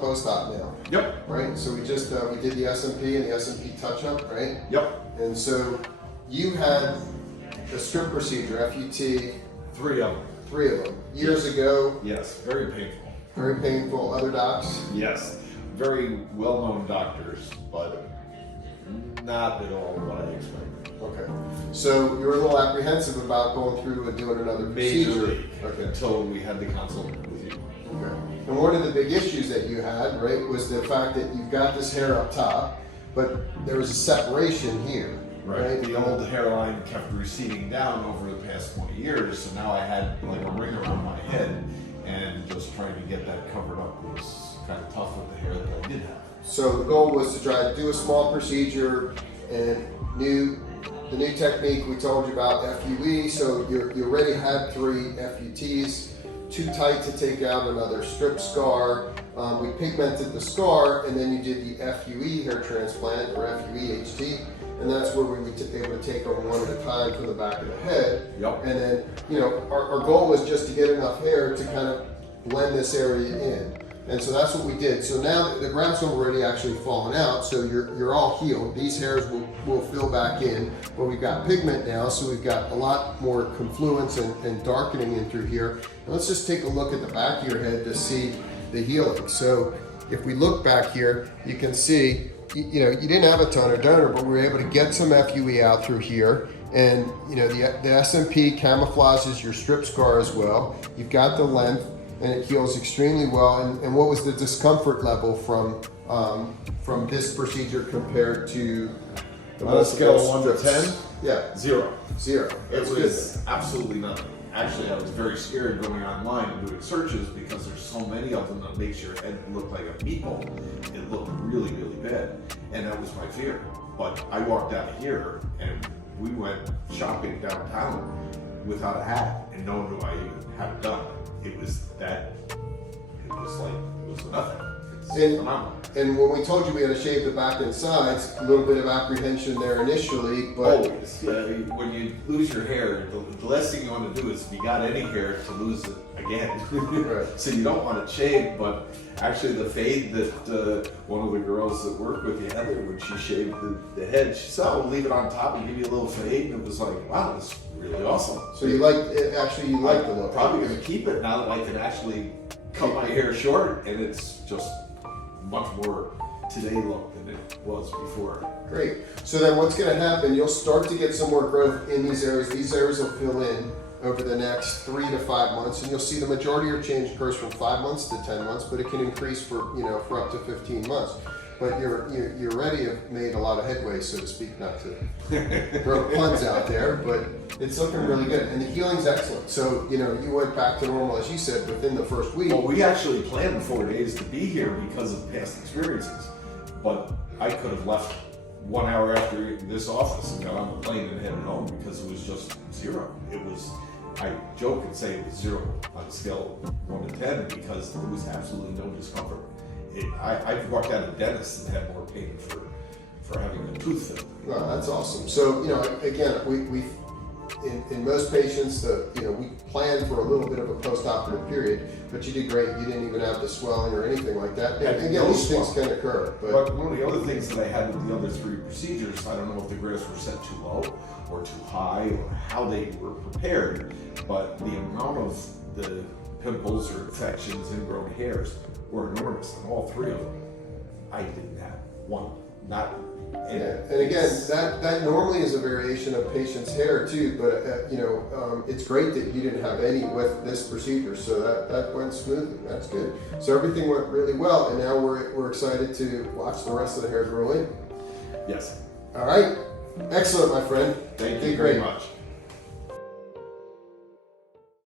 post-op now. Yep. Right? So we just, we did the SMP and the SMP touch-up, right? Yep. And so you had a strip procedure, FUT. 3 of them. 3 of them. Years ago. Yes, very painful. Very painful. Other docs? Yes, very well-known doctors, but not at all what I expected. Okay. So you were a little apprehensive about going through and doing another procedure. Majorly, Okay. until we had the consult with you. Okay. And one of the big issues that you had, right, was the fact that you've got this hair up top, but there was a separation here. Right. The old hairline kept receding down over the past 20 years, so now I had like a ring around my head, and just trying to get that covered up was kind of tough with the hair that I did have. So the goal was to try to do a small procedure and the new technique we told you about, FUE. So you already had 3 FUTs, too tight to take out another strip scar. We pigmented the scar, and then you did the FUE hair transplant, or FUE-HT. And that's where we were able to take them one at a time from the back of the head. Yep. And then, you know, our goal was just to get enough hair to kind of blend this area in. And so that's what we did. So now the grafts have already actually fallen out, so you're all healed. These hairs will fill back in, but we've got pigment now, so we've got a lot more confluence and darkening in through here. And let's just take a look at the back of your head to see the healing. So if we look back here, you can see, you know, you didn't have a ton of donor, but we were able to get some FUE out through here. And, you know, the SMP camouflages your strip scar as well. You've got the length, and it heals extremely well. And what was the discomfort level from this procedure compared to the On a scale of 1 to strips? 10? Yeah. 0. 0. That's It good. was absolutely nothing. Actually, I was very scared going online and doing searches because there's so many of them that makes your head look like a meatball. It looked really, really bad. And that was my fear. But I walked out of here and we went shopping downtown without a hat and no one knew I even had it done. It was nothing. It's phenomenal. And when we told you we had to shave the back and sides, a little bit of apprehension there initially, but always. When you lose your hair, the last thing you want to do is, if you got any hair, to lose it again. Right. So you don't want to shave, but actually the fade that one of the girls that worked with you, Heather, when she shaved the head, she said, "Oh, we'll leave it on top and give you a little fade," and it was like, wow, that's really awesome. So you like it? Actually, you like the look. Probably going to keep it now that I can actually cut my hair short, and it's just much more today look than it was before. Great. So then what's going to happen, you'll start to get some more growth in these areas. These areas will fill in over the next 3 to 5 months, and you'll see the majority of your change occurs from 5 months to 10 months, but it can increase for, you know, for up to 15 months. But you're already have made a lot of headway, so to speak, not to throw puns out there, but it's looking really good. And the healing's excellent. So, you know, you went back to normal, as you said, within the first week. Well, we actually planned 4 days to be here because of past experiences, but I could have left 1 hour after this office and got on the plane and headed home because it was just 0. It was, I joke and say it was 0 on a scale of 1 to 10 because there was absolutely no discomfort. I've walked out of dentist and had more pain for having a tooth filled. Well, that's awesome. So, you know, again, we in most patients, we plan for a little bit of a post-operative period, but you did great. You didn't even have the swelling or anything like that. And again, no these things can occur. But one of the other things that I had with the other 3 procedures, I don't know if the grafts were set too low or too high or how they were prepared, but the amount of the pimples or infections, ingrown hairs were enormous on all 3 of them. I didn't have one, not. Yeah. And again, that normally is a variation of patient's hair too, but it's great that you didn't have any with this procedure, so that went smoothly. That's good. So everything went really well, and now we're excited to watch the rest of the hair grow in. Yes. All right. Excellent, my friend. Thank you very much.